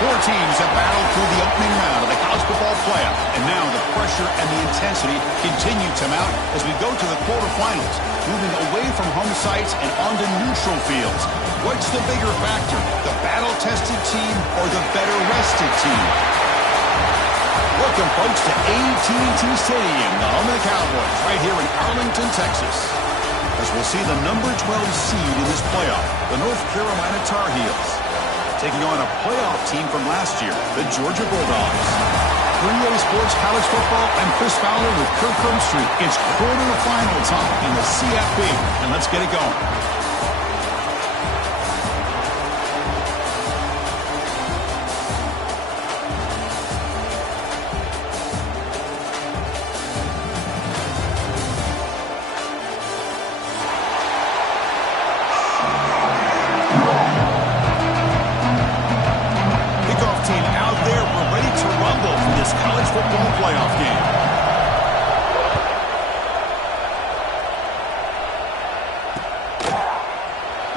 Four teams have battled through the opening round of the college football playoff, and now the pressure and the intensity continue to mount as we go to the quarterfinals, moving away from home sites and onto neutral fields. What's the bigger factor, the battle-tested team or the better-rested team? Welcome, folks, to AT&T Stadium, the home of the Cowboys, right here in Arlington, Texas, as we'll see the number 12 seed in this playoff, the North Carolina Tar Heels, taking on a playoff team from last year, the Georgia Bulldogs. For UGA Sports College Football, I'm Chris Fowler with Kirk Herbstreit. It's quarterfinal time in the CFP, and let's get it going.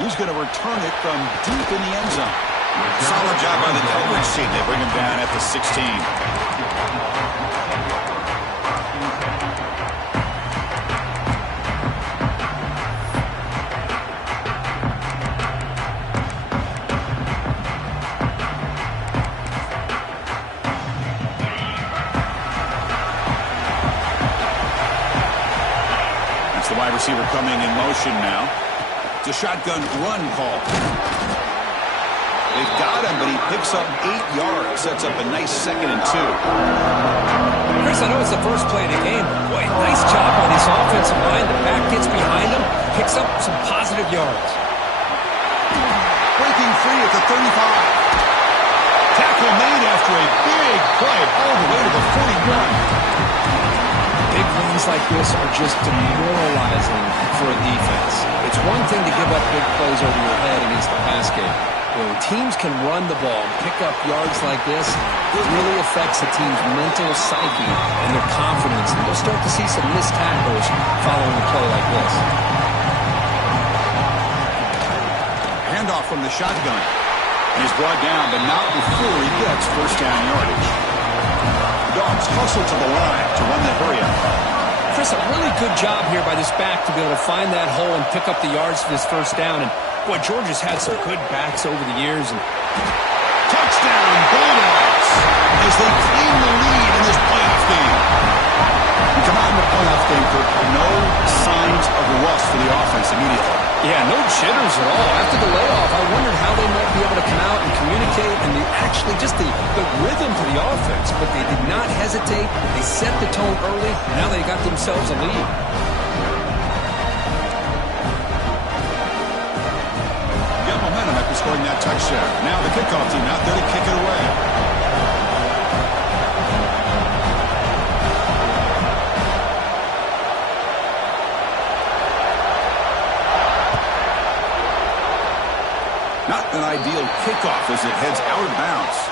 He's going to return it from deep in the end zone. Solid job by the coverage team. They bring him down at the 16. That's the wide receiver coming in motion now. It's a shotgun run call. They've got him, but he picks up 8 yards. Sets up a nice 2nd and 2. Chris, I know it's the first play of the game, but boy, nice job by this offensive line. The back gets behind him, picks up some positive yards. Breaking free at the 35. Tackle made after a big play all the way to the 41. Big runs like this are just demoralizing for a defense. It's one thing to give up big plays over your head against the pass game. When teams can run the ball and pick up yards like this, it really affects the team's mental psyche and their confidence. And you'll start to see some missed tackles following a play like this. Handoff from the shotgun. And he's brought down, but not before he gets first down yardage. Dogs hustle to the line to run the hurry up. Chris, a really good job here by this back to be able to find that hole and pick up the yards for this first down. And boy, Georgia's had some good backs over the years. And touchdown, Bulldogs, as they claim the lead in this playoff game. We come out in the playoff game for no signs of rust for the offense immediately. Yeah, no jitters at all. After the layoff, I wondered how they might be able to come out and communicate and actually just the rhythm to the offense. But they did not hesitate. They set the tone early. Now they got themselves a lead. Got momentum after scoring that touchdown. Now the kickoff team out there to kick it away. Not an ideal kickoff as it heads out of bounds.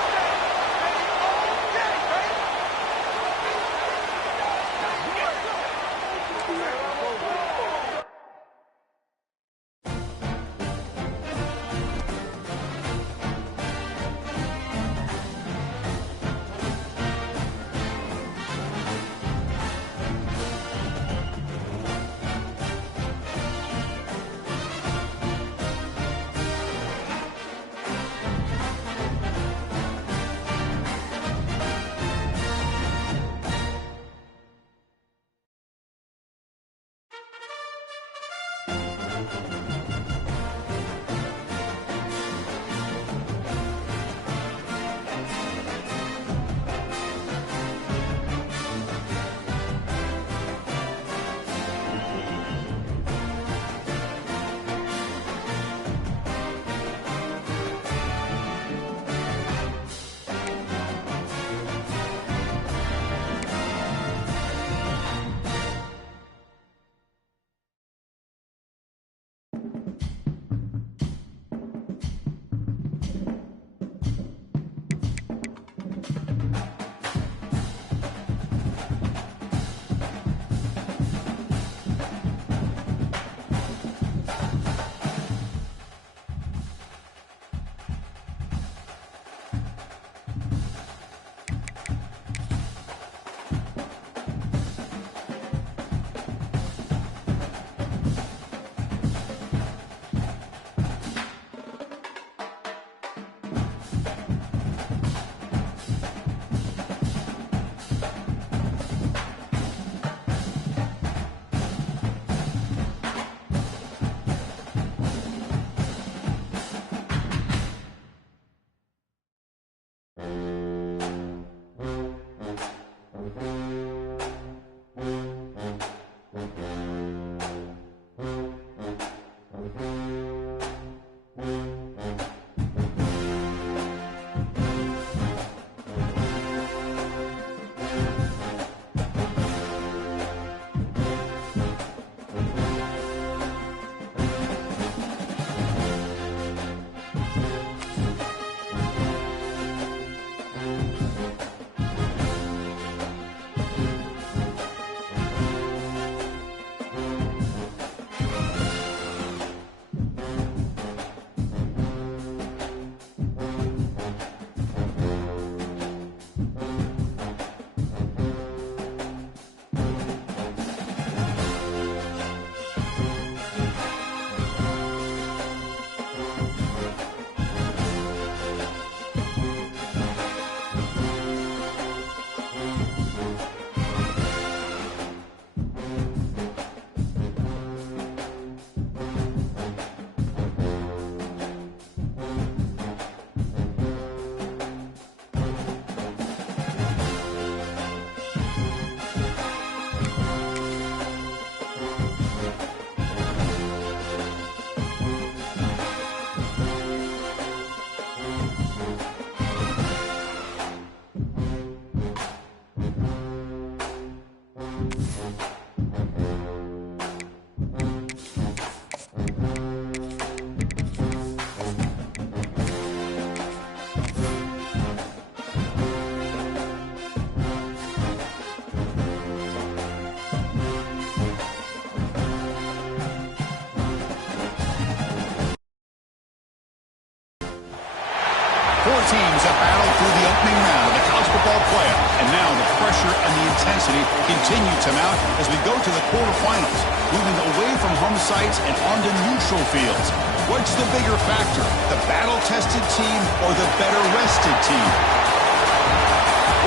Four teams have battled through the opening round of the college football playoff, and now the pressure and the intensity continue to mount as we go to the quarterfinals, moving away from home sites and onto neutral fields. What's the bigger factor, the battle-tested team or the better-rested team?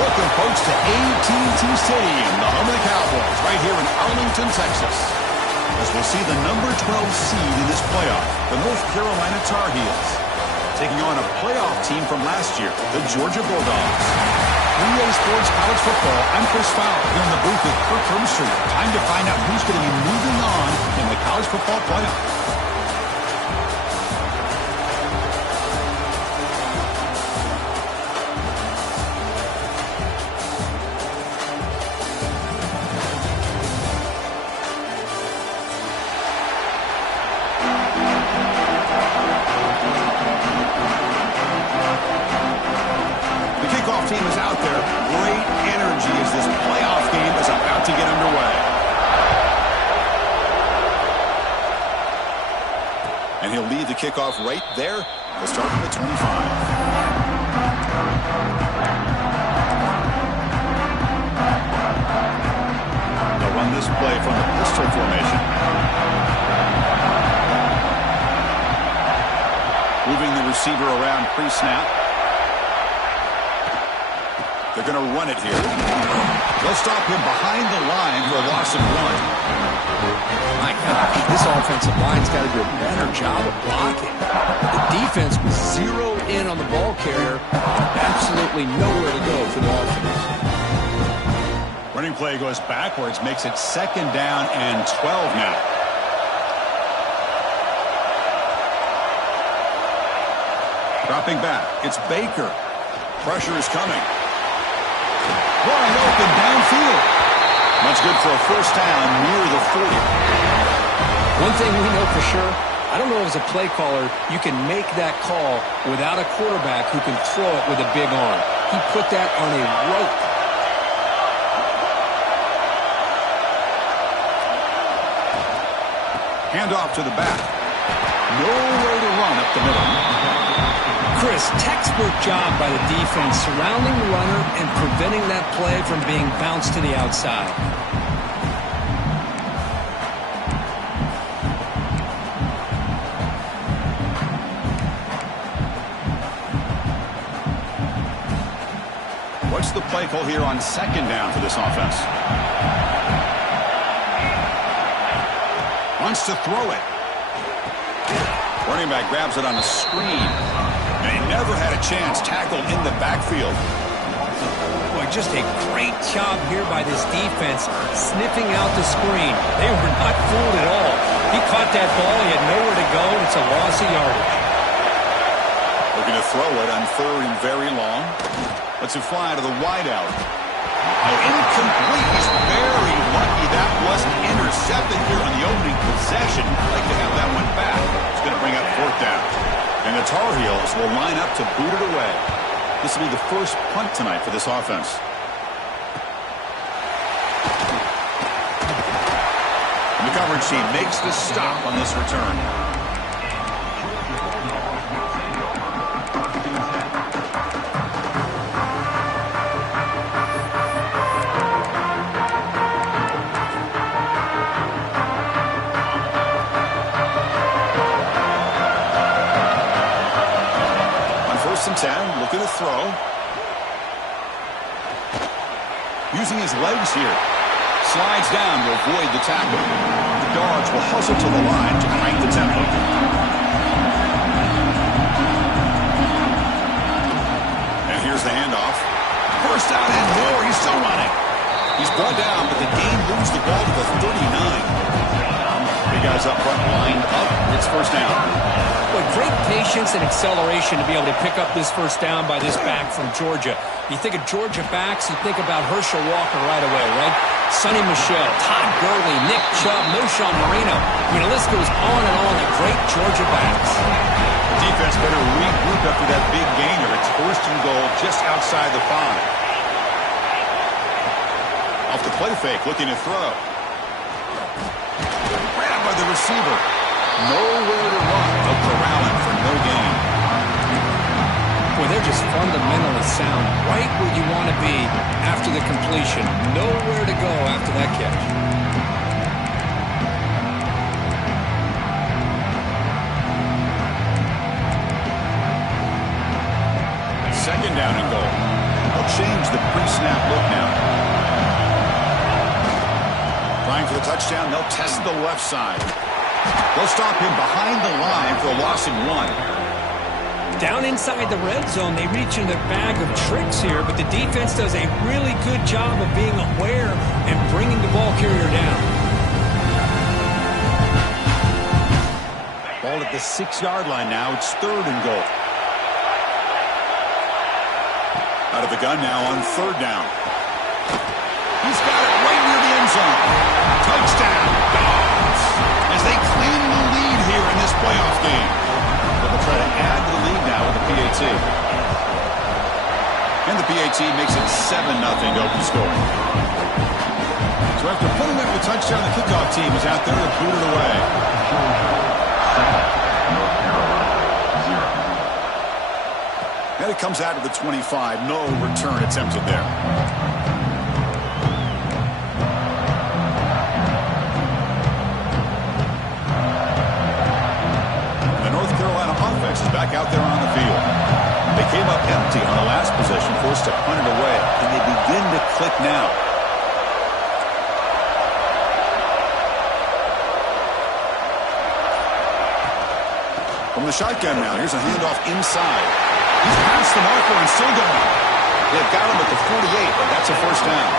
Welcome, folks, to AT&T Stadium, the home of the Cowboys, right here in Arlington, Texas, as we'll see the number 12 seed in this playoff, the North Carolina Tar Heels, taking on a playoff team from last year, the Georgia Bulldogs. UGA Sports College Football, I'm Chris Fowler here in the booth with Kirk Hermstreet. Time to find out who's going to be moving on in the college football playoff. Team is out there. Great energy as this playoff game is about to get underway. And he'll lead the kickoff right there. He'll start from the 25. They'll run this play from the pistol formation. Moving the receiver around pre-snap. They're going to run it here. They'll stop him behind the line for a loss of 1. My God, this offensive line's got to do a better job of blocking. The defense was zeroed in on the ball carrier. Absolutely nowhere to go for the offense. Running play goes backwards, makes it 2nd down and 12 now. Dropping back, it's Baker. Pressure is coming. Wide open downfield. That's good for a first down near the 40. One thing we know for sure, I don't know as a play caller, you can make that call without a quarterback who can throw it with a big arm. He put that on a rope. Handoff to the back. Nowhere to run up the middle. Chris, textbook job by the defense surrounding the runner and preventing that play from being bounced to the outside. What's the play call here on 2nd down for this offense? Wants to throw it. Running back grabs it on the screen. And he never had a chance tackled in the backfield. Boy, just a great job here by this defense, sniffing out the screen. They were not fooled at all. He caught that ball. He had nowhere to go, and it's a loss of yardage. Looking to throw it on 3rd and very long. Lets it fly to the wideout. Incomplete. He's very lucky that wasn't intercepted here on the opening possession. I'd like to have that one back. It's going to bring up 4th down. And the Tar Heels will line up to boot it away. This will be the first punt tonight for this offense. And the coverage team makes the stop on this return. And 10, looking to throw. Using his legs here. Slides down to avoid the tackle. The Dogs will hustle to the line to crank the tempo. And here's the handoff. First down and more. He's still running. He's brought down, but the game moves the ball to the 39. Big guys up front lined up. It's first down. But great patience and acceleration to be able to pick up this first down by this back from Georgia. You think of Georgia backs, you think about Herschel Walker right away, right? Sonny Michel, Todd Gurley, Nick Chubb, Knowshon Moreno. I mean, the list goes on and on of great Georgia backs. Defense better regroup after that big gainer. It's first and goal just outside the 5. Off the play fake, looking to throw. Grabbed by the receiver. Nowhere to run. They'll corral him for no gain. Boy, they're just fundamentally sound. Right where you want to be after the completion. Nowhere to go after that catch. Second down and goal. They'll change the pre-snap look now. Trying for the touchdown. They'll test the left side. They'll stop him behind the line for a loss of 1. Down inside the red zone, they reach in their bag of tricks here, but the defense does a really good job of being aware and bringing the ball carrier down. Ball at the 6-yard line now. It's third and goal. Out of the gun now on third down. He's got it right near the end zone. Touchdown, Dogs, as they claim the lead here in this playoff game. They'll try to add to the lead now with the PAT. And the PAT makes it 7-0 to open scoring. So after putting up the touchdown, the kickoff team is out there to boot it away. And it comes out to the 25. No return attempted there. The North Carolina offense is back out there on the field. They came up empty on the last possession, forced to punt it away, and they begin to click now. From the shotgun now, here's a handoff inside. He's past the marker and still going. They've got him at the 48, but that's a first down.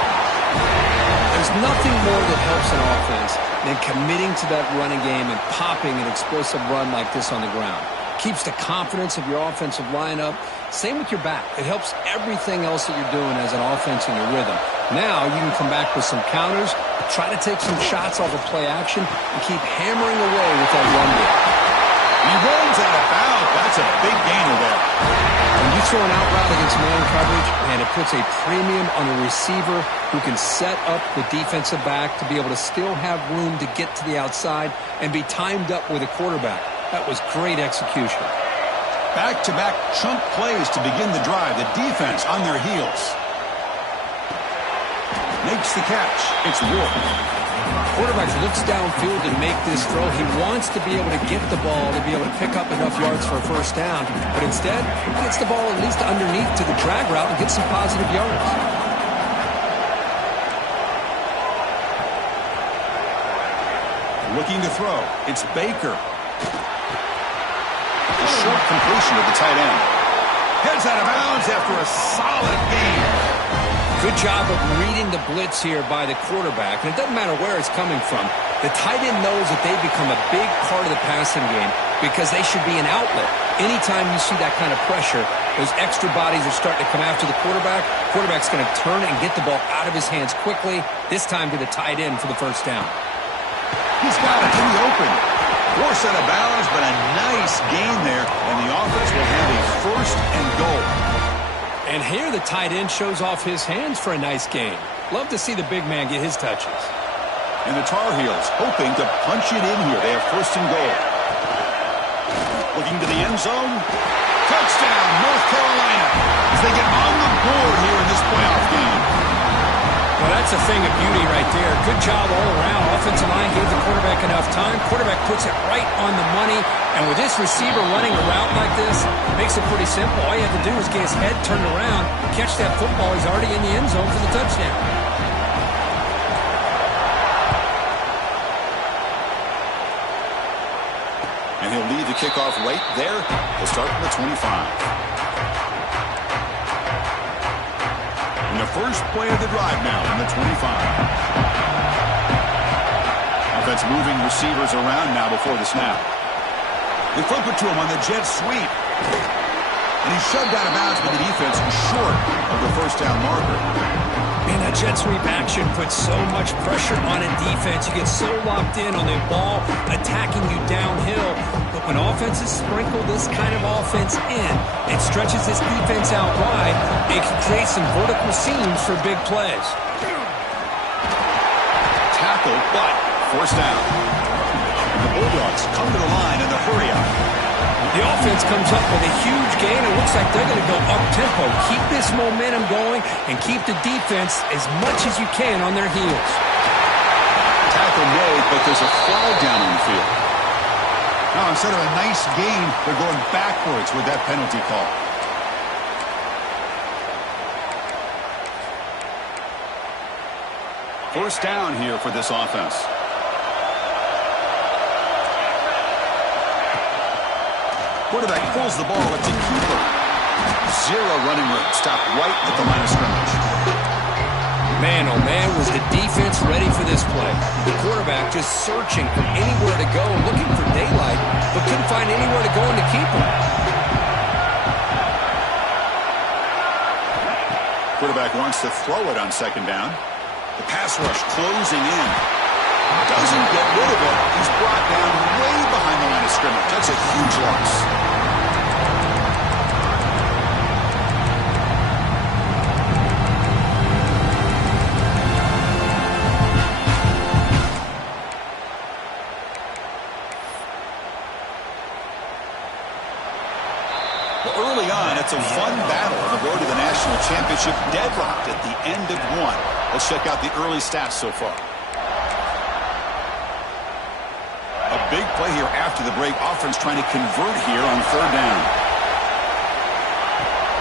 There's nothing more that helps an offense than committing to that running game and popping an explosive run like this on the ground. Keeps the confidence of your offensive lineup. Same with your back. It helps everything else that you're doing as an offense in your rhythm. Now you can come back with some counters, try to take some shots off of play action, and keep hammering away with that run game. He runs out of bounds. That's a big gainer there. When you throw an out route against man coverage, and it puts a premium on a receiver who can set up the defensive back to be able to still have room to get to the outside and be timed up with a quarterback. That was great execution. Back-to-back chunk plays to begin the drive. The defense on their heels. Makes the catch. It's Wolf. Quarterback looks downfield to make this throw. He wants to be able to get the ball to be able to pick up enough yards for a first down. But instead, he gets the ball at least underneath to the drag route and gets some positive yards. Looking to throw. It's Baker. A short completion to the tight end. Heads out of bounds after a solid game. Good job of reading the blitz here by the quarterback. And it doesn't matter where it's coming from. The tight end knows that they've become a big part of the passing game because they should be an outlet. Anytime you see that kind of pressure, those extra bodies are starting to come after the quarterback. Quarterback's going to turn and get the ball out of his hands quickly, this time to the tight end for the first down. He's got it in the open. Force out of bounds, but a nice gain there. And the offense will have a first and goal. And here the tight end shows off his hands for a nice gain. Love to see the big man get his touches. And the Tar Heels hoping to punch it in here. They have first and goal. Looking to the end zone. Touchdown, North Carolina, as they get on the board here in this playoff game. Well, that's a thing of beauty right there. Good job all around. Offensive line gave the quarterback enough time. Quarterback puts it right on the money. And with this receiver running a route like this, it makes it pretty simple. All you have to do is get his head turned around, catch that football. He's already in the end zone for the touchdown. And he'll lead the kickoff right there. He'll start from the 25. And the first play of the drive now from the 25. Defense moving receivers around now before the snap. They flip it to him on the jet sweep. And he's shoved out of bounds, but the defense is short of the first down marker. Man, that jet sweep action puts so much pressure on a defense. You get so locked in on the ball attacking you downhill. But when offenses sprinkle this kind of offense in, it stretches this defense out wide. It can create some vertical seams for big plays. Tackle, but first down. And the Bulldogs come to the line in the hurry-up. The offense comes up with a huge gain. It looks like they're going to go up-tempo. Keep this momentum going and keep the defense as much as you can on their heels. Tackle made, but there's a flag down on the field. Now, instead of a nice gain, they're going backwards with that penalty call. First down here for this offense. Quarterback pulls the ball. It's a keeper. Zero running room. Stop right at the line of scrimmage. Man, oh man, was the defense ready for this play. The quarterback just searching for anywhere to go, looking for daylight, but couldn't find anywhere to go in to keep him. Quarterback wants to throw it on second down. The pass rush closing in. Doesn't get rid of it. He's brought down way behind the line of scrimmage. That's a huge loss. Well, early on, it's a fun battle on the road to the national championship, deadlocked at the end of one. Let's check out the early stats so far. A big play here after the break. Offense trying to convert here on third down.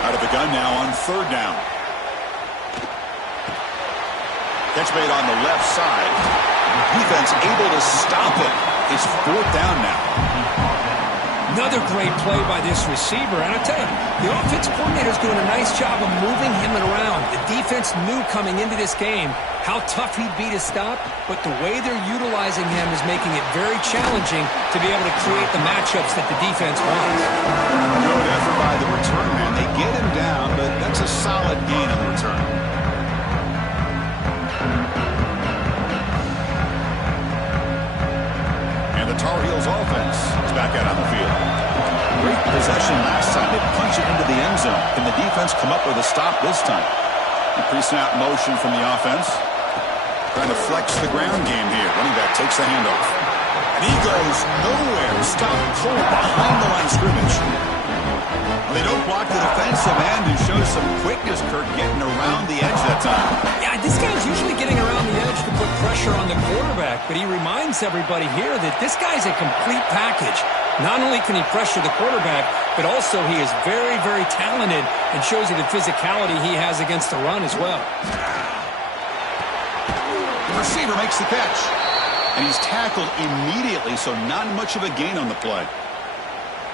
Out of the gun now on third down. Catch made on the left side. Defense able to stop it. It's fourth down now. Another great play by this receiver. And I tell you, the offensive coordinator is doing a nice job of moving him around. The defense knew coming into this game how tough he'd be to stop, but the way they're utilizing him is making it very challenging to be able to create the matchups that the defense wants. Good effort by the return man. They get him down, but that's a solid gain on the return. And the Tar Heels offense is back out on the field. Great possession last time. They punch it into the end zone. Can the defense come up with a stop this time? A pre-snap motion from the offense. Trying to flex the ground game here. Running back takes the handoff. And he goes nowhere. Stopped cold behind the line of scrimmage. Well, they don't block the defensive end, who shows some quickness, Kirk, getting around the edge that time. Yeah, this guy's usually getting around the edge to put pressure on the quarterback, but he reminds everybody here that this guy's a complete package. Not only can he pressure the quarterback, but also he is very, very talented and shows you the physicality he has against the run as well. The receiver makes the catch. And he's tackled immediately, so not much of a gain on the play.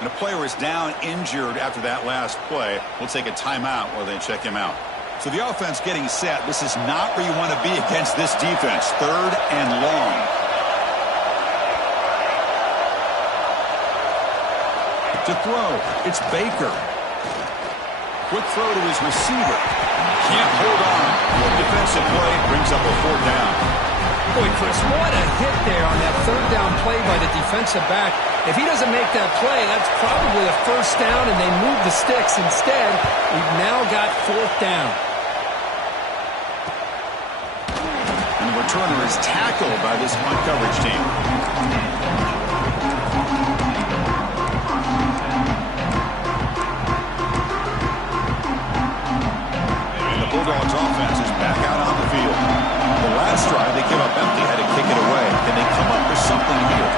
And a player is down injured after that last play. We'll take a timeout while they check him out. So the offense getting set. This is not where you want to be against this defense. Third and long. To throw, it's Baker. Quick throw to his receiver. Can't hold on. Good defensive play brings up a fourth down. Boy, Chris, what a hit there on that third down play by the defensive back. If he doesn't make that play, that's probably a first down, and they move the sticks. Instead, we've now got fourth down. And the returner is tackled by this punt coverage team. Bulldogs offense is back out on the field. The last drive they came up empty, had to kick it away. Can they come up with something here?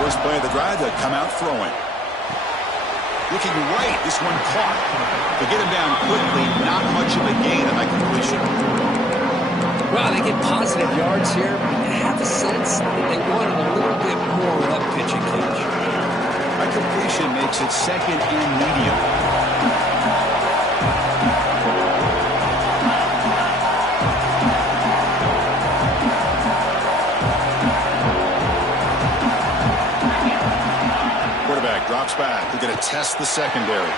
First play of the drive, they come out throwing. Looking right, this one caught. They get him down quickly, not much of a gain on that completion. Well, they get positive yards here, but you have a sense that they wanted a little bit more with that pitch and catch. That completion makes it second and medium. drops back. They're going to test the secondary.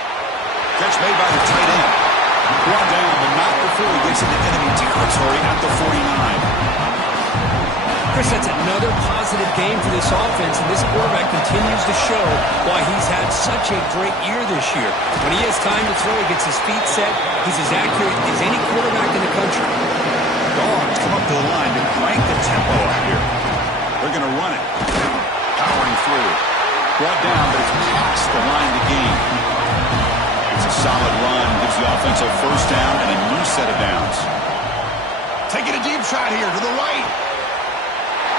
Catch made by the tight end. Brought down, but not before he gets into enemy territory at the 49. Chris, that's another positive game for this offense, and this quarterback continues to show why he's had such a great year this year. When he has time to throw, he gets his feet set. He's as accurate as any quarterback in the country. Dogs come up to the line to crank the tempo out here. They're going to run it. Powering through. Brought down, but it's past the line to gain. It's a solid run. Gives the offense a first down and a new set of downs. Taking a deep shot here to the right.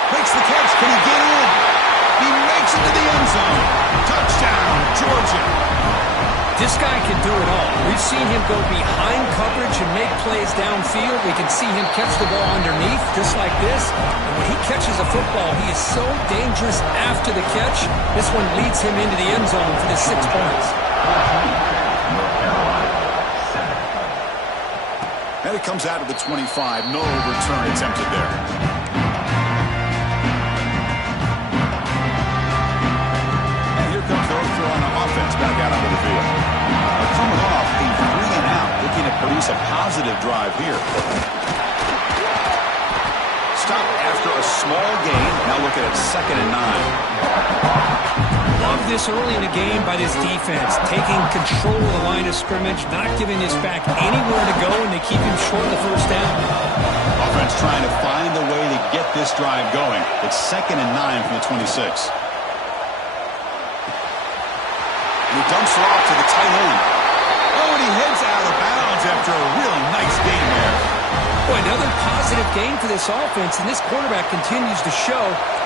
Makes the catch. Can he get in? He makes it to the end zone. Touchdown, Georgia. This guy can do it all. We've seen him go behind coverage and make plays downfield. We can see him catch the ball underneath, just like this. And when he catches a football, he is so dangerous after the catch. This one leads him into the end zone for the 6 points. And it comes out of the 25. No return attempted there. Back out onto the field. Coming off a 3-and-out, looking to produce a positive drive here. Stopped after a small gain. Now looking at 2nd and 9. Love this early in the game by this defense, taking control of the line of scrimmage, not giving this back anywhere to go, and they keep him short of the first down. Offense trying to find a way to get this drive going. It's 2nd and 9 from the 26. He dumps her off to the tight end. Oh, and he heads out of bounds after a really nice game there. Boy, another positive game for this offense, and this quarterback continues to show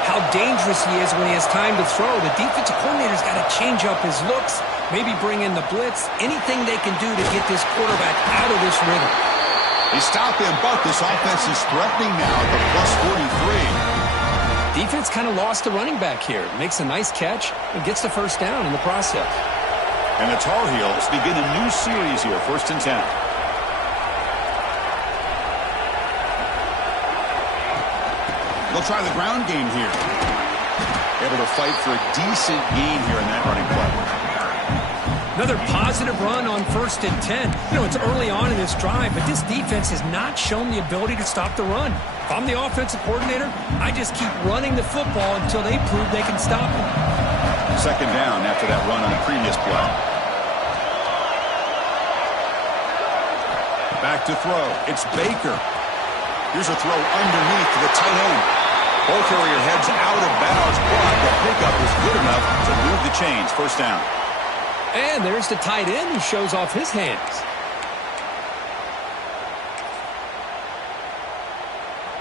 how dangerous he is when he has time to throw. The defensive coordinator's got to change up his looks, maybe bring in the blitz, anything they can do to get this quarterback out of this rhythm. They stop him, but this offense is threatening now at the +43. Defense kind of lost the running back here. Makes a nice catch and gets the first down in the process. And the Tar Heels begin a new series here, 1st and 10. They'll try the ground game here. Able to fight for a decent gain here in that running play. Another positive run on 1st and 10. You know, it's early on in this drive, but this defense has not shown the ability to stop the run. If I'm the offensive coordinator, I just keep running the football until they prove they can stop him. 2nd down after that run on the previous play. Back to throw. It's Baker. Here's a throw underneath to the tight end. Ball carrier heads out of bounds, but the pickup is good enough to move the chains. 1st down. And there's the tight end who shows off his hands.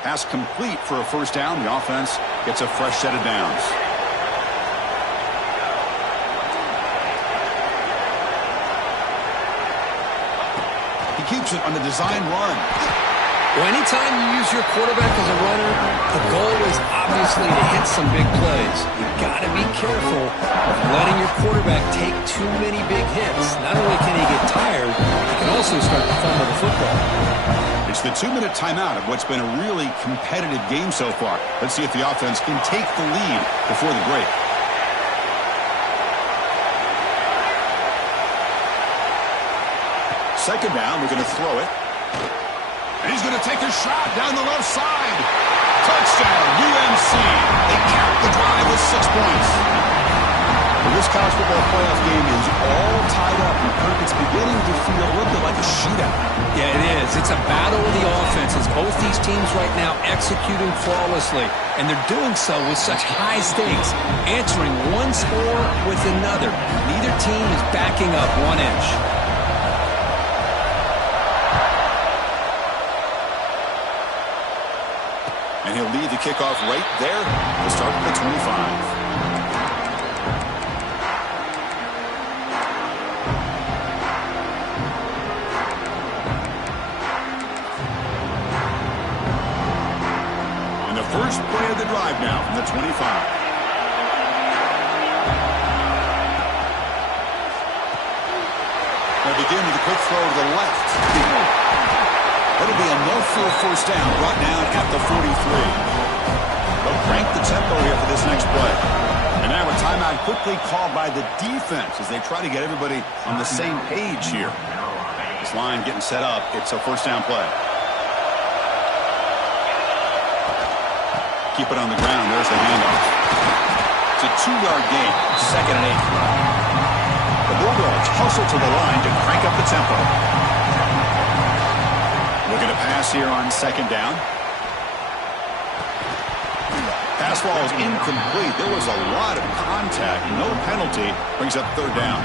Pass complete for a 1st down. The offense gets a fresh set of downs. He keeps it on the design run. Well, anytime you use your quarterback as a runner, the goal is obviously to hit some big plays. You've got to be careful of letting your quarterback take too many big hits. Not only can he get tired, he can also start to fumble the football. It's the 2-minute timeout of what's been a really competitive game so far. Let's see if the offense can take the lead before the break. Second down, we're going to throw it. And he's going to take a shot down the left side. Touchdown, UNC. They cap the drive with 6 points. Well, this college football playoff game is all tied up. It's beginning to feel a little bit like a shootout. Yeah, it is. It's a battle of the offenses. Both these teams right now executing flawlessly. And they're doing so with such high stakes. Answering one score with another. Neither team is backing up 1 inch. And he'll lead the kickoff right there to start at the 25. And the first play of the drive now from the 25. They'll begin with a quick throw to the left. That'll be enough for a first down, brought down at the 43. They'll crank the tempo here for this next play. And now a timeout quickly called by the defense as they try to get everybody on the same page here. This line getting set up. It's a first down play. Keep it on the ground. There's the handoff. It's a 2-yard gain. 2nd and 8. The Bulldogs hustle to the line to crank up the tempo. Looking to pass here on 2nd down. Pass ball is incomplete. There was a lot of contact. No penalty. Brings up 3rd down.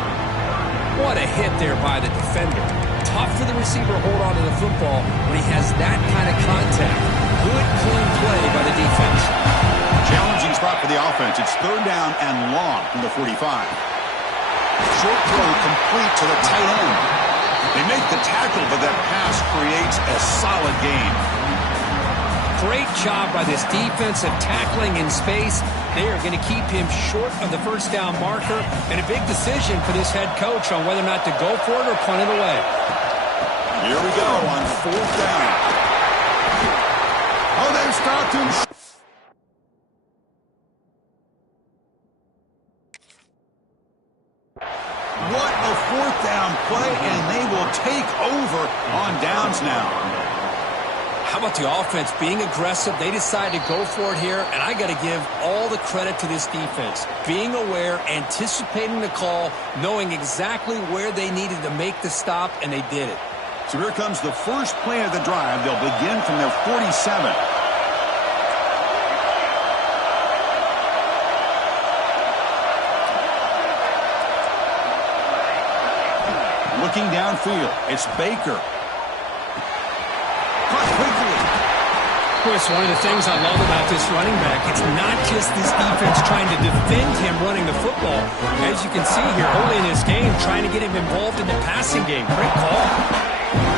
What a hit there by the defender. Tough for the receiver to hold on to the football when he has that kind of contact. Good, clean play by the defense. Challenging spot for the offense. It's 3rd down and long from the 45. Short throw complete to the tight end. They make the tackle, but that pass creates a solid gain. Great job by this defensive tackling in space. They are going to keep him short of the first down marker, and a big decision for this head coach on whether or not to go for it or punt it away. Here we go on 4th down. Oh, they've stopped him. What a 4th down play, and they will take over on downs now. How about the offense being aggressive? They decided to go for it here, and I got to give all the credit to this defense. Being aware, anticipating the call, knowing exactly where they needed to make the stop, and they did it. So here comes the first play of the drive. They'll begin from their 47. Looking downfield, it's Baker. Caught quickly. Chris, one of the things I love about this running back, it's not just this defense trying to defend him running the football. As you can see here early in this game, trying to get him involved in the passing game. Great call.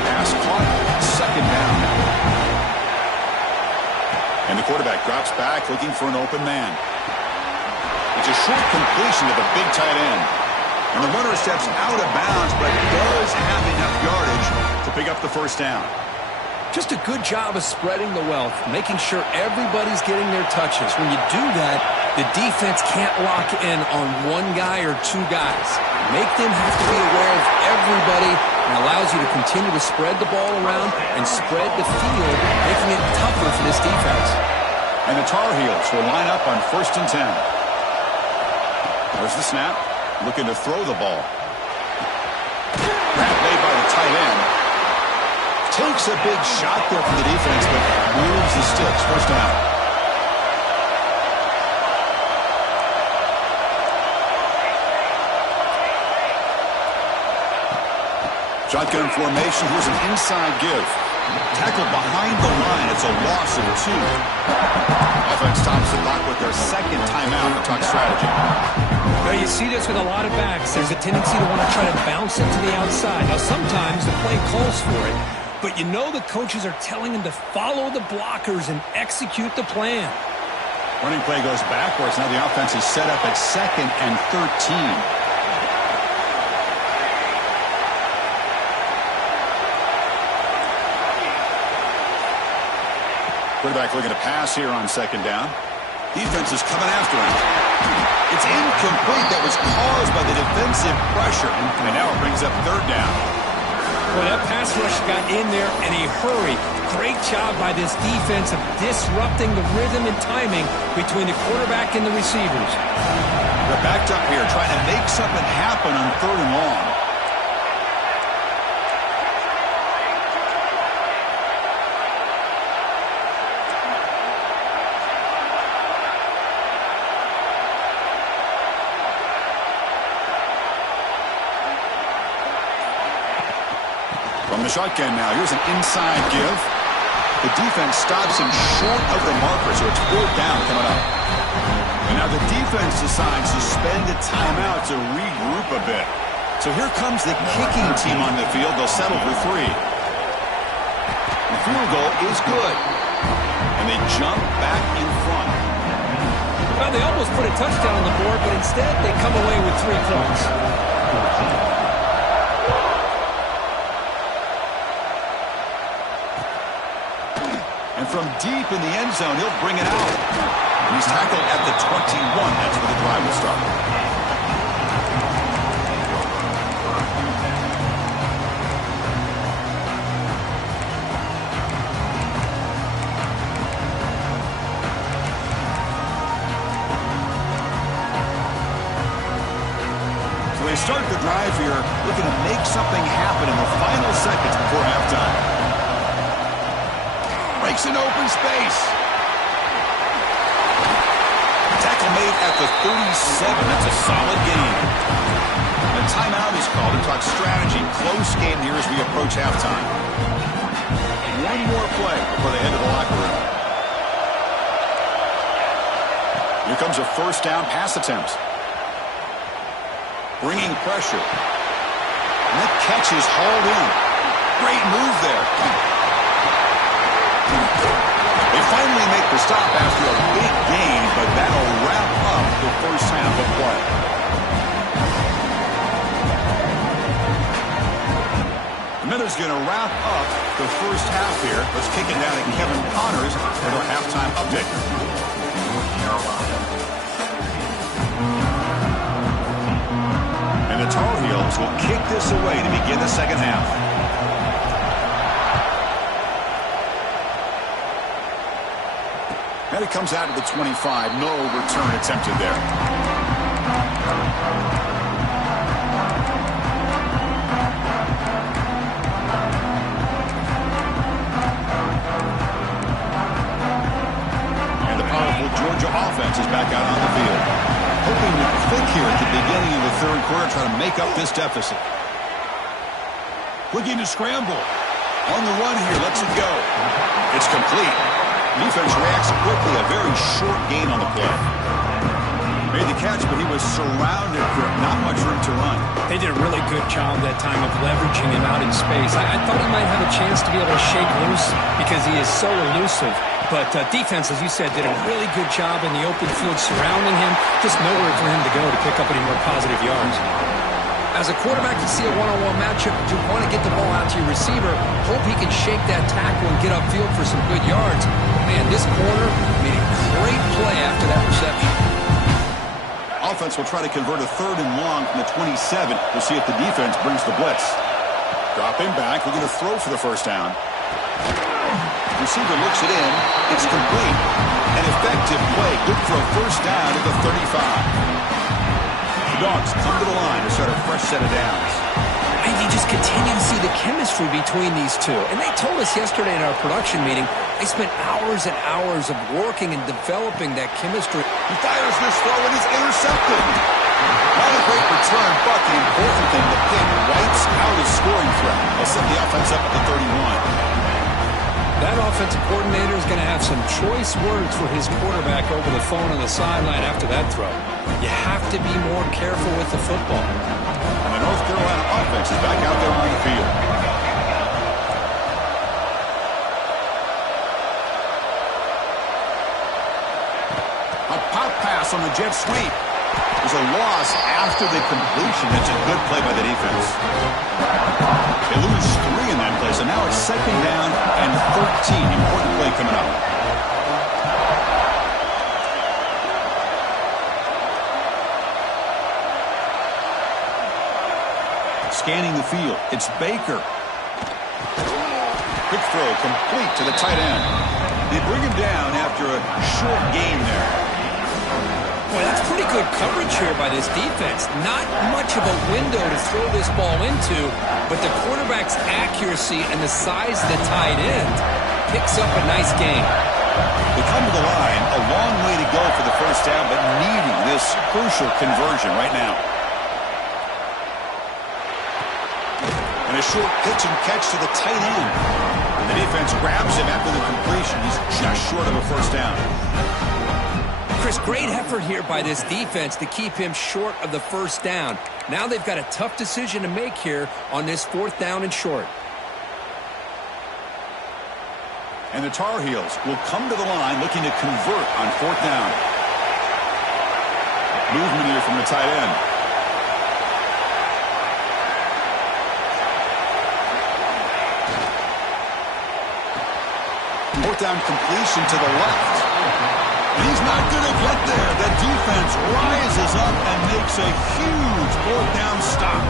Pass caught. 2nd down. And the quarterback drops back looking for an open man. It's a short completion to the big tight end. And the runner steps out of bounds, but does have enough yardage to pick up the first down. Just a good job of spreading the wealth, making sure everybody's getting their touches. When you do that, the defense can't lock in on one guy or 2 guys. Make them have to be aware of everybody, and allows you to continue to spread the ball around and spread the field, making it tougher for this defense. And the Tar Heels will line up on 1st and 10. There's the snap. Looking to throw the ball. Grab made by the tight end. Takes a big shot there from the defense, but moves the sticks. First down. Shotgun formation. Here's an inside give. Tackled behind the line. It's a loss of 2. Offense stops the clock with their 2nd timeout to talk strategy. Well, you see this with a lot of backs. There's a tendency to want to try to bounce it to the outside. Now, sometimes the play calls for it, but you know the coaches are telling them to follow the blockers and execute the plan. Running play goes backwards. Now the offense is set up at 2nd and 13. Quarterback looking to pass here on 2nd down. Defense is coming after him. It's incomplete. That was caused by the defensive pressure. And now it brings up 3rd down. Well, that pass rush got in there in a hurry. Great job by this defense of disrupting the rhythm and timing between the quarterback and the receivers. They're backed up here trying to make something happen on 3rd and long. From the shotgun now, here's an inside give. The defense stops him short of the marker, so it's 4th down coming up. And now the defense decides to spend a timeout to regroup a bit. So here comes the kicking team on the field. They'll settle for 3. The field goal is good. And they jump back in front. Well, they almost put a touchdown on the board, but instead they come away with 3 points. And from deep in the end zone, he'll bring it out. He's tackled at the 21. That's where the drive will start. start the drive here, looking to make something happen in the final seconds before halftime. Breaks into open space. Tackle made at the 37. That's a solid gain. A timeout is called to talk strategy. Close game here as we approach halftime. One more play before they head to the locker room. Here comes a first down pass attempt. Bringing pressure. And that catch is hauled in. Great move there. They finally make the stop after a big gain, but that'll wrap up the first half of play. And then there's going to wrap up the first half here. Let's kick it down to Kevin Connors for our halftime update. And the Tar Heels will kick this away to begin the second half. And it comes out of the 25. No return attempted there. And the powerful Georgia offense is back out on the field. Hoping to click here at the beginning of the third quarter, trying to make up this deficit. Looking to scramble. On the run here, lets it go. It's complete. Defense reacts quickly. A very short gain on the play. Made the catch, but he was surrounded for not much room to run. They did a really good job that time of leveraging him out in space. I thought he might have a chance to be able to shake loose because he is so elusive. But defense, as you said, did a really good job in the open field surrounding him. Just nowhere for him to go to pick up any more positive yards. As a quarterback, you see a one-on-one matchup, you want to get the ball out to your receiver, hope he can shake that tackle and get upfield for some good yards. Man, this corner made a great play after that reception. Offense will try to convert a third and long from the 27. We'll see if the defense brings the blitz. Dropping back, looking to throw for the first down. Receiver looks it in. It's complete. An effective play. Good for a first down at the 35. The Dogs come to the line to start a fresh set of downs. And you just continue to see the chemistry between these two. And they told us yesterday in our production meeting, they spent hours and hours of working and developing that chemistry. He fires this throw and it's intercepted. Not a great return, but the important thing, the pick wipes out his scoring threat. They'll set the offense up at the 31. That offensive coordinator is going to have some choice words for his quarterback over the phone on the sideline after that throw. You have to be more careful with the football. And the North Carolina offense is back out there on the field. A pop pass on the jet sweep. There's a loss after the completion. It's a good play by the defense. They lose 3 in that play, so now it's second down and 13. Important play coming up. Scanning the field. It's Baker. Quick throw complete to the tight end. They bring him down after a short gain there. Boy, that's pretty good coverage here by this defense. Not much of a window to throw this ball into, but the quarterback's accuracy and the size of the tight end picks up a nice gain. They come to the line, a long way to go for the first down, but needing this crucial conversion right now. And a short pitch and catch to the tight end. And the defense grabs him after the completion. He's just short of a first down. Chris, great effort here by this defense to keep him short of the first down. Now they've got a tough decision to make here on this 4th down and short. And the Tar Heels will come to the line looking to convert on 4th down. Movement here from the tight end. 4th down completion to the left. He's not going to get there. The defense rises up and makes a huge 4th down stop.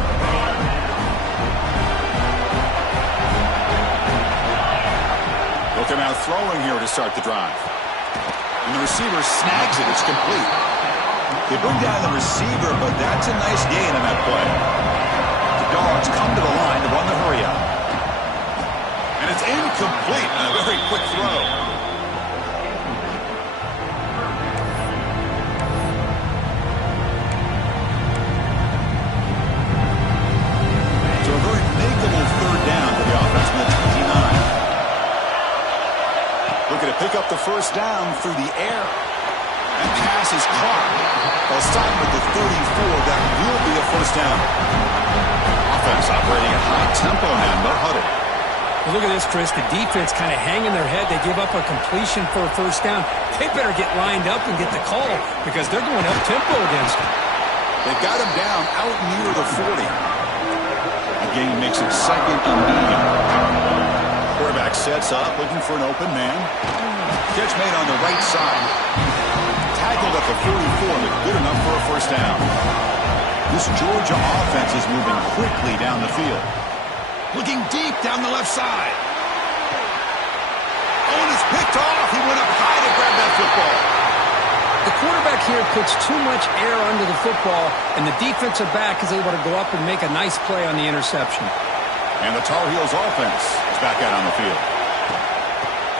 They'll come out throwing here to start the drive. And the receiver snags it. It's complete. They bring down the receiver, but that's a nice gain on that play. The Dogs come to the line to run the hurry up. And it's incomplete. A very quick throw. So a very makeable third down for the offense from the 29. Looking to pick up the first down through the air. And pass is caught. They'll stop with the 34. That will be a first down. Offense operating at high tempo now. No huddle. Well, look at this, Chris. The defense kind of hanging their head. They give up a completion for a first down. They better get lined up and get the call because they're going up tempo against them. They've got him down out near the 40. Again, he makes it second and medium. Quarterback sets up, looking for an open man. Catch made on the right side. Tackled at the 44, but good enough for a first down. This Georgia offense is moving quickly down the field. Looking deep down the left side. Oh, and it's picked off. He went up high to grab that football. The quarterback here puts too much air under the football, and the defensive back is able to go up and make a nice play on the interception. And the Tar Heels offense is back out on the field.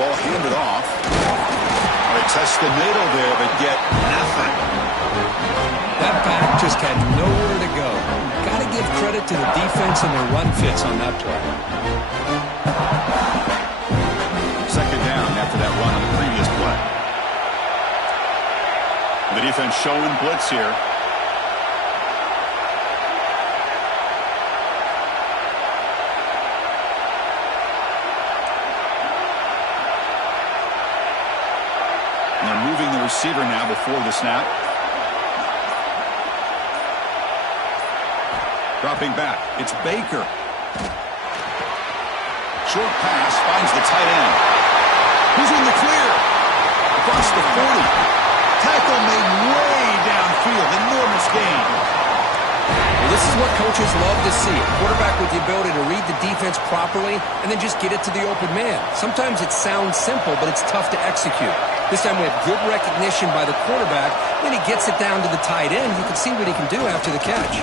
Ball handed off. They test the middle there, but get nothing. That back just had nowhere to go. Got to give credit to the defense and their run fits on that play. Second down after that run on the previous play. The defense showing blitz here. And they're moving the receiver now before the snap. Dropping back. It's Baker. Short pass finds the tight end. Who's in the clear? Across the 40. Tackle made way downfield. Enormous gain. Well, this is what coaches love to see. A quarterback with the ability to read the defense properly and then just get it to the open man. Sometimes it sounds simple, but it's tough to execute. This time we have good recognition by the quarterback. Then he gets it down to the tight end. You can see what he can do after the catch.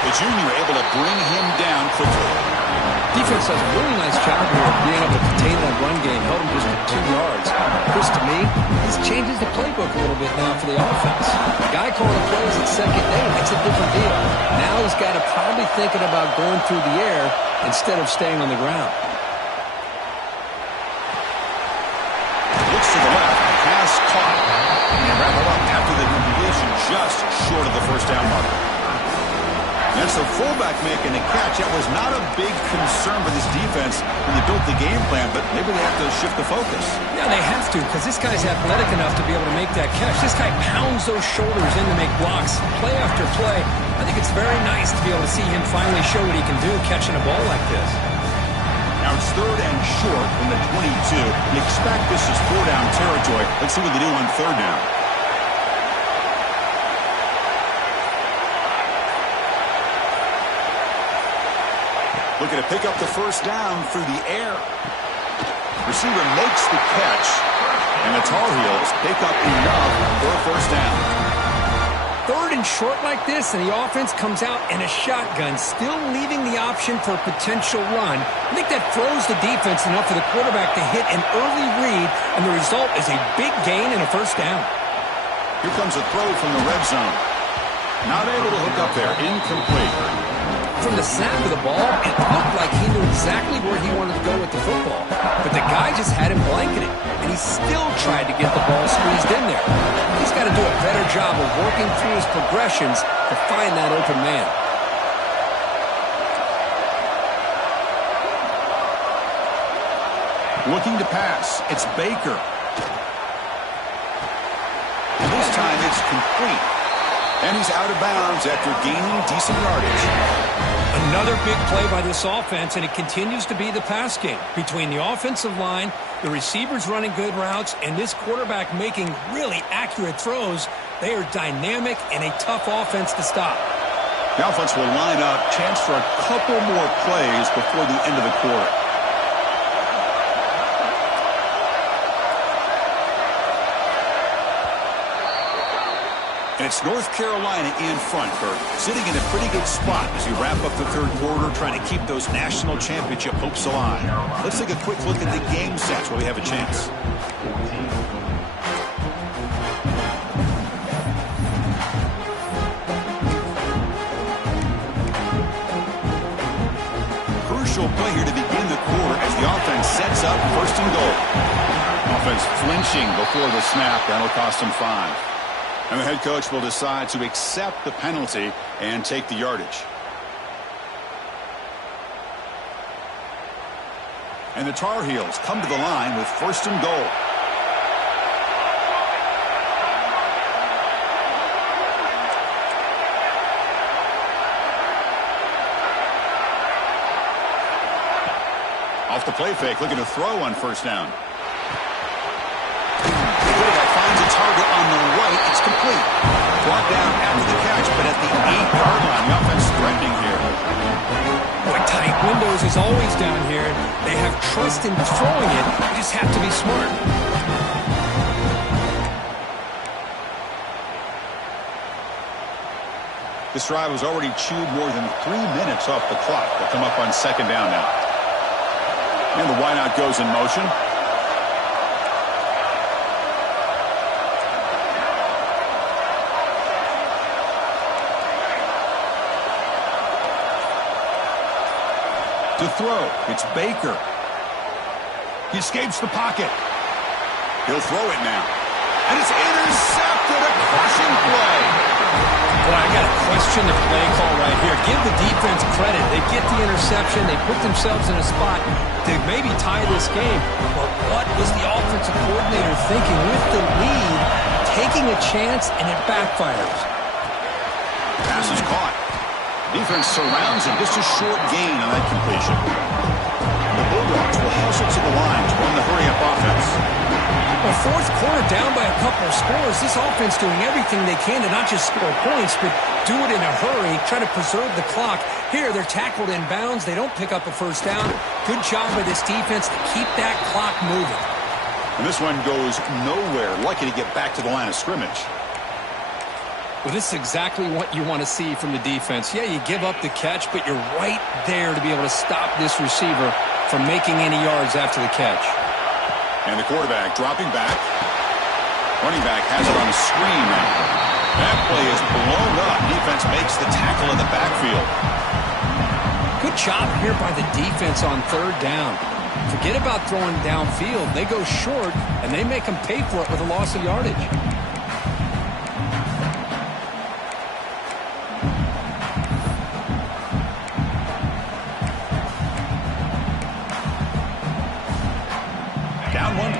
The junior able to bring him down quickly. Defense does a really nice job here of being able to contain that run game, held him just for 2 yards. Chris, to me, this changes the playbook a little bit now for the offense. The guy calling plays at second down, it's a different deal. Now he's got to probably thinking about going through the air instead of staying on the ground. Looks to the left, pass caught. And wrap it up after the completion just short of the first down marker. That's the fullback making a catch. That was not a big concern for this defense when they built the game plan, but maybe they have to shift the focus. Yeah, they have to, because this guy's athletic enough to be able to make that catch. This guy pounds those shoulders in to make blocks, play after play. I think it's very nice to be able to see him finally show what he can do catching a ball like this. Now it's third and short from the 22. You expect this is 4-down territory. Let's see what they do on third down. Looking to pick up the first down through the air. Receiver makes the catch, and the Tar Heels pick up enough for a first down. Third and short like this, and the offense comes out in a shotgun, still leaving the option for a potential run. I think that throws the defense enough for the quarterback to hit an early read, and the result is a big gain and a first down. Here comes a throw from the red zone. Not able to hook up there. Incomplete. From the snap of the ball, it looked like he knew exactly where he wanted to go with the football. But the guy just had him blanketed, and he still tried to get the ball squeezed in there. He's got to do a better job of working through his progressions to find that open man. Looking to pass. It's Baker. And this time it's complete. And he's out of bounds after gaining decent yardage. Another big play by this offense, and it continues to be the pass game. Between the offensive line, the receivers running good routes, and this quarterback making really accurate throws, they are dynamic and a tough offense to stop. The offense will line up. Chance for a couple more plays before the end of the quarter. And it's North Carolina in front, Kirk, sitting in a pretty good spot as you wrap up the third quarter, trying to keep those national championship hopes alive. Let's take a quick look at the game sets where we have a chance. Crucial play here to begin the quarter as the offense sets up first and goal. Offense flinching before the snap. That'll cost them 5. And the head coach will decide to accept the penalty and take the yardage. And the Tar Heels come to the line with first and goal. Off the play fake, looking to throw on first down. Finds a target on the right. It's complete. Brought down after the catch, but at the 8-yard line, the offense threatening here. Boy, tight windows is always down here. They have trust in throwing it. You just have to be smart. This drive has already chewed more than 3 minutes off the clock. They'll come up on second down now. And the wideout goes in motion. To throw, it's Baker. He escapes the pocket. He'll throw it now. And it's intercepted, a crushing play. Boy, I got to question the play call right here. Give the defense credit. They get the interception. They put themselves in a spot to maybe tie this game. But what was the offensive coordinator thinking with the lead, taking a chance, and it backfires? Pass is caught. Defense surrounds him. Just a short gain on that completion. The Bulldogs will hustle to the line to run the hurry-up offense. Well, fourth quarter down by a couple of scores. This offense doing everything they can to not just score points, but do it in a hurry, try to preserve the clock. Here, they're tackled in bounds. They don't pick up a first down. Good job by this defense to keep that clock moving. And this one goes nowhere. Lucky to get back to the line of scrimmage. Well, this is exactly what you want to see from the defense. Yeah, you give up the catch, but you're right there to be able to stop this receiver from making any yards after the catch. And the quarterback dropping back. Running back has it on the screen now. That play is blown up. Defense makes the tackle in the backfield. Good job here by the defense on third down. Forget about throwing downfield. They go short, and they make them pay for it with a loss of yardage.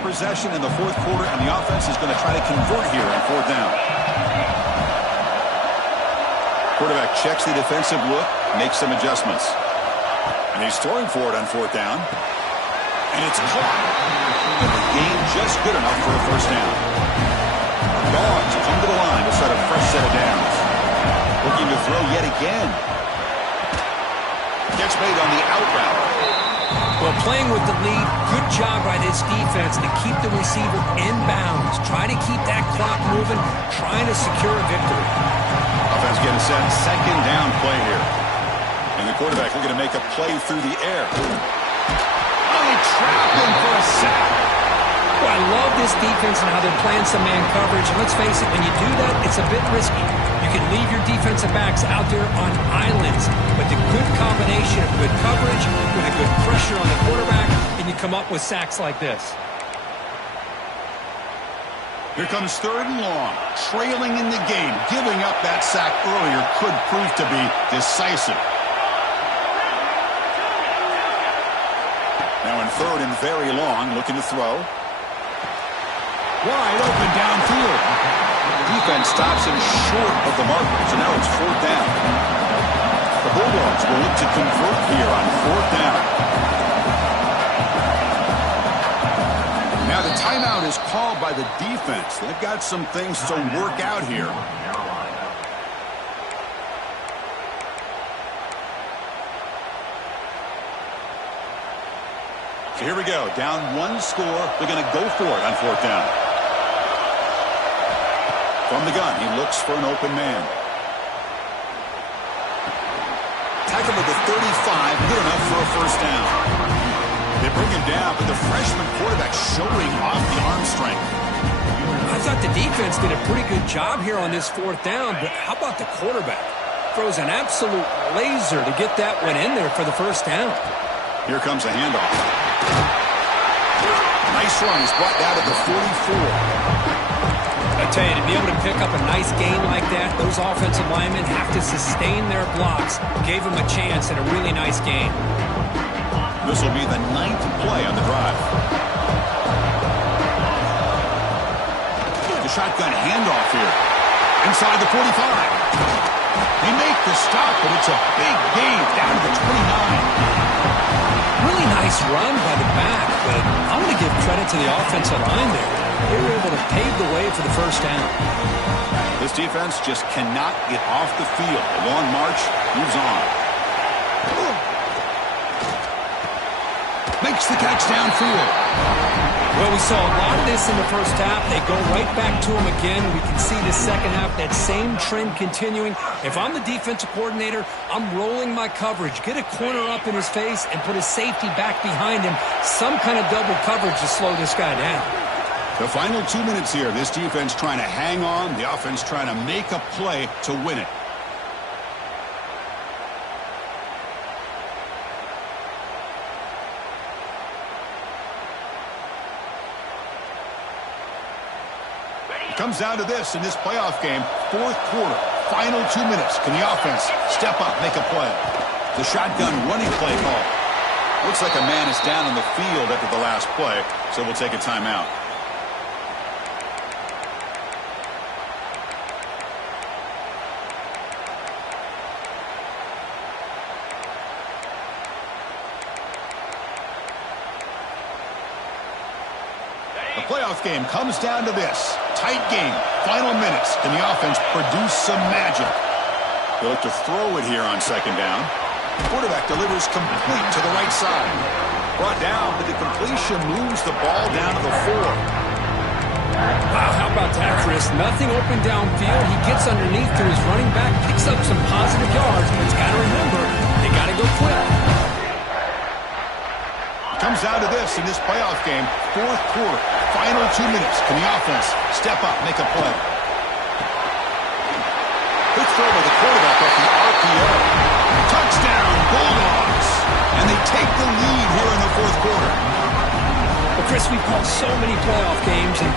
Possession in the fourth quarter, and the offense is going to try to convert here on fourth down. Quarterback checks the defensive look, makes some adjustments. And he's throwing for it on fourth down. And it's caught. And the game just good enough for a first down. Dogs come to the line to start a fresh set of downs. Looking to throw yet again. Catch made on the out route. Well, playing with the lead, good job by this defense to keep the receiver in bounds. Try to keep that clock moving, trying to secure a victory. Offense getting set, second down play here. And the quarterback looking to make a play through the air. Oh, they trapped him for a sack. Well, I love this defense and how they're playing some man coverage. And let's face it, when you do that, it's a bit risky. You can leave your defensive backs out there on islands. But the good combination of good coverage with a good pressure on the quarterback, and you come up with sacks like this. Here comes third and long. Trailing in the game. Giving up that sack earlier could prove to be decisive. Now in third and very long, looking to throw. Wide open downfield. Defense stops him short of the marker, so now it's fourth down. The Bulldogs will look to convert here on fourth down. Now the timeout is called by the defense. They've got some things to work out here. So here we go. Down one score. They're going to go for it on fourth down. From the gun, he looks for an open man. Tackle to the 35, good enough for a first down. They bring him down, but the freshman quarterback showing off the arm strength. I thought the defense did a pretty good job here on this fourth down, but how about the quarterback? Throws an absolute laser to get that one in there for the first down. Here comes a handoff. Nice run. He's brought down at the 44. I tell you, to be able to pick up a nice game like that, those offensive linemen have to sustain their blocks. Gave him a chance at a really nice game. This will be the 9th play on the drive. The shotgun handoff here. Inside the 45. They make the stop, but it's a big gain down to the 29. Really nice run by the back, but I want to give credit to the offensive line there. They were able to pave the way for the first down. This defense just cannot get off the field. The long march moves on. Makes the catch downfield. Well, we saw a lot of this in the first half. They go right back to him again. We can see the second half, that same trend continuing. If I'm the defensive coordinator, I'm rolling my coverage. Get a corner up in his face and put his safety back behind him. Some kind of double coverage to slow this guy down. The final 2 minutes here. This defense trying to hang on. The offense trying to make a play to win it. Comes down to this in this playoff game. Fourth quarter, final 2 minutes. Can the offense step up, make a play? The shotgun running play call. Looks like a man is down on the field after the last play, so we'll take a timeout. The playoff game comes down to this. Tight game. Final minutes. Can the offense produce some magic? They look to throw it here on second down. Quarterback delivers complete to the right side. Brought down, but the completion moves the ball down to the 4. Wow, how about that, Chris? Nothing open downfield. He gets underneath to his running back, picks up some positive yards, but he's got to remember, they got to go quick. Comes down to this in this playoff game. Fourth quarter. Final 2 minutes. Can the offense step up, make a play? Good throw by the quarterback off the RPO. Touchdown, Bulldogs. And they take the lead here in the fourth quarter. Well, Chris, we've called so many playoff games and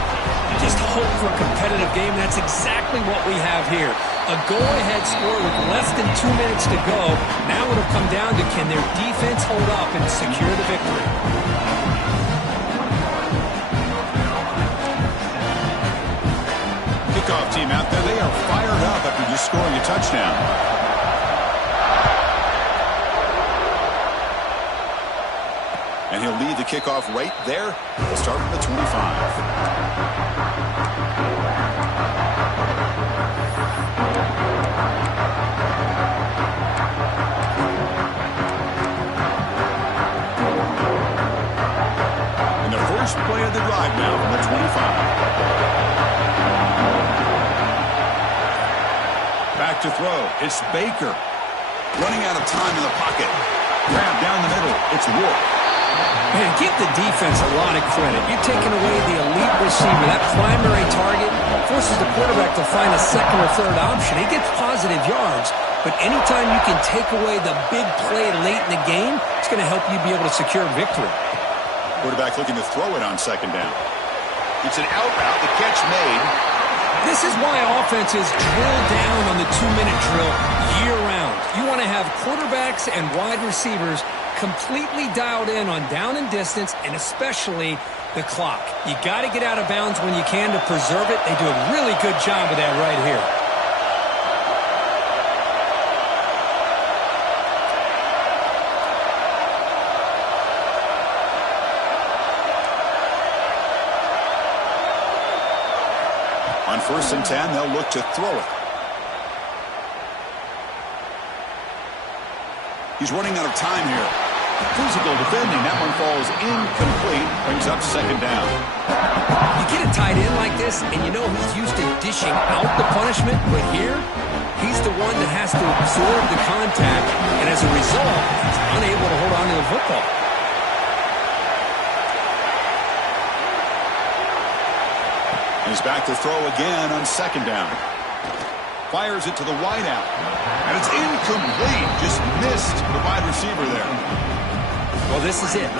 just hope for a competitive game. That's exactly what we have here. A go-ahead score with less than 2 minutes to go. Now it'll come down to, can their defense hold up and secure the victory? Kickoff team out there, they are fired up after just scoring a touchdown. And he'll lead the kickoff right there. We'll start from the 25. First play of the drive now from the 25. Back to throw. It's Baker. Running out of time in the pocket. Grab down the middle. It's Wolf. Man, give the defense a lot of credit. You're taking away the elite receiver. That primary target forces the quarterback to find a second or third option. He gets positive yards, but anytime you can take away the big play late in the game, it's going to help you be able to secure victory. Quarterback looking to throw it on second down. It's an out route. The catch made. This is why offenses drill down on the 2-minute drill year-round. You want to have quarterbacks and wide receivers completely dialed in on down and distance, and especially the clock. You got to get out of bounds when you can to preserve it. They do a really good job of that right here. On 1st and 10, they'll look to throw it. He's running out of time here. Physical defending. That one falls incomplete. Brings up second down. You get a tight end like this, and you know he's used to dishing out the punishment, but here, he's the one that has to absorb the contact, and as a result, he's unable to hold on to the football. He's back to throw again on second down. Fires it to the wideout. And it's incomplete. Just missed the wide receiver there. Well, this is it.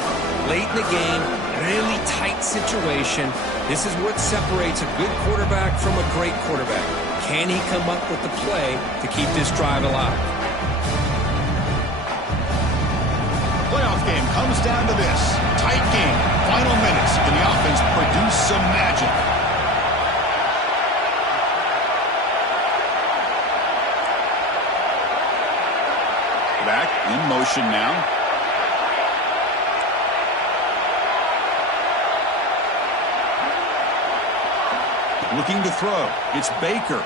Late in the game, really tight situation. This is what separates a good quarterback from a great quarterback. Can he come up with the play to keep this drive alive? Playoff game comes down to this. Tight game. Final minutes. Can the offense produce some magic? Back in motion now. Looking to throw. It's Baker.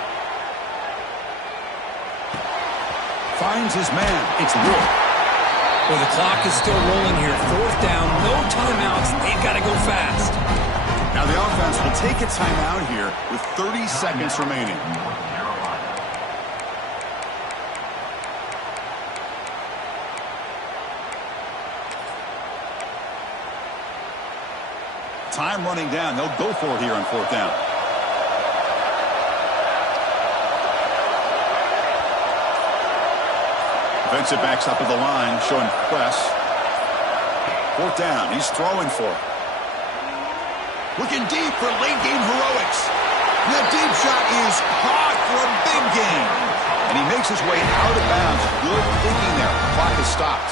Finds his man. It's Wolf. Well, the clock is still rolling here. Fourth down, no timeouts. They've got to go fast. Now the offense will take a timeout here with 30 seconds remaining. Time running down. They'll go for it here on fourth down. Defensive backs up at the line, showing press. Fourth down. He's throwing for it. Looking deep for late game heroics. The deep shot is caught for a big gain. And he makes his way out of bounds. Good thinking there. The clock is stopped.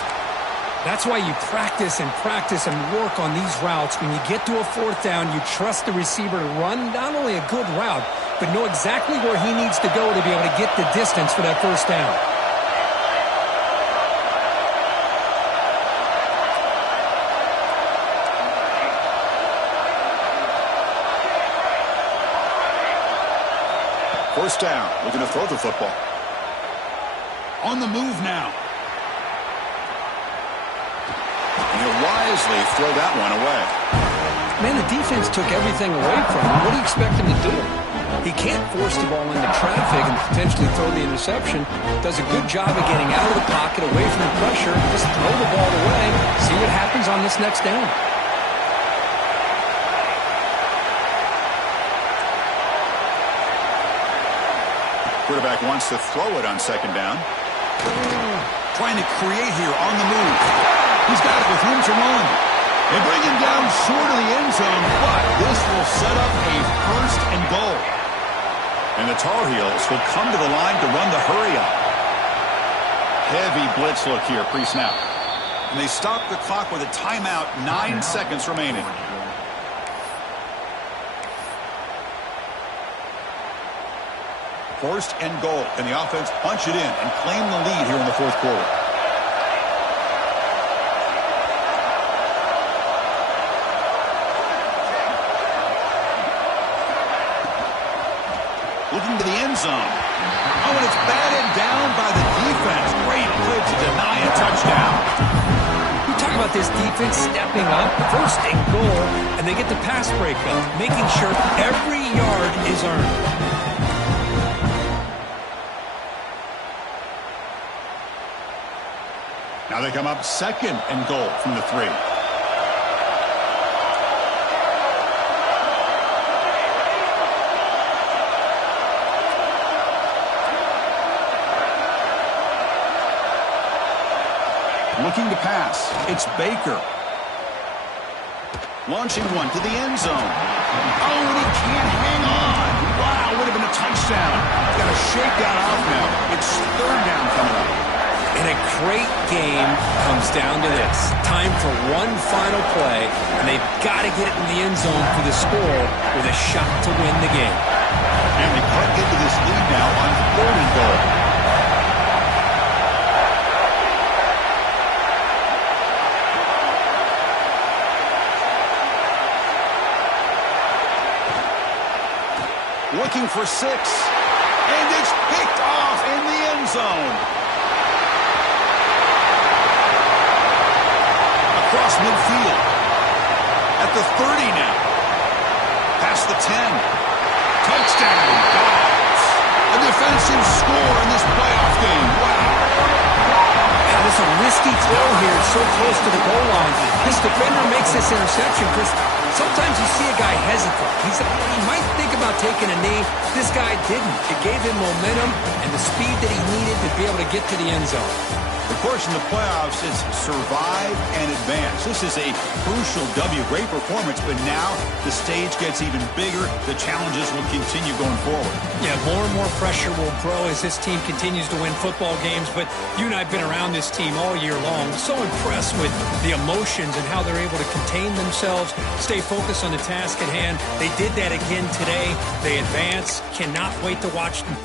That's why you practice and work on these routes. When you get to a fourth down, you trust the receiver to run not only a good route, but know exactly where he needs to go to be able to get the distance for that first down. First down, looking to throw the football. On the move now. And he'll wisely throw that one away. Man, the defense took everything away from him. What do you expect him to do? He can't force the ball into traffic and potentially throw the interception. Does a good job of getting out of the pocket, away from the pressure. Just throw the ball away. See what happens on this next down. Quarterback wants to throw it on second down. Trying to create here on the move. He's got it with room to run. They bring him down short of the end zone, but this will set up a first and goal. And the Tar Heels will come to the line to run the hurry-up. Heavy blitz look here pre-snap. And they stop the clock with a timeout, 9 seconds remaining. First and goal. Can the offense punch it in and claim the lead here in the fourth quarter? Looking to the end zone. Oh, and it's batted down by the defense. Great play to deny a touchdown. We talk about this defense stepping up, first and goal, and they get the pass breakup, making sure every yard is earned. Now they come up second and goal from the 3. Looking to pass. It's Baker. Launching one to the end zone. Oh, and he can't hang on. Wow, would have been a touchdown. Got to shake that off now. It's third down coming up. And a great game comes down to this. Time for one final play, and they've got to get it in the end zone for the score with a shot to win the game. And they cut into this lead now on third and goal. Looking for 6. And it's picked off in the end zone. Across midfield. At the 30 now. past the 10. Touchdown, Dogs. A defensive score in this playoff game. Wow. Yeah, there's a risky throw here. It's so close to the goal line. This defender makes this interception, Chris. Sometimes you see a guy hesitate. He might think about taking a knee. This guy didn't. It gave him momentum and the speed that he needed to be able to get to the end zone. Of course, in the playoffs, it's survive and advance. This is a crucial W. Great performance, but now the stage gets even bigger. The challenges will continue going forward. Yeah, more and more pressure will grow as this team continues to win football games. But you and I have been around this team all year long. So impressed with the emotions and how they're able to contain themselves, stay focused on the task at hand. They did that again today. They advance. Cannot wait to watch them.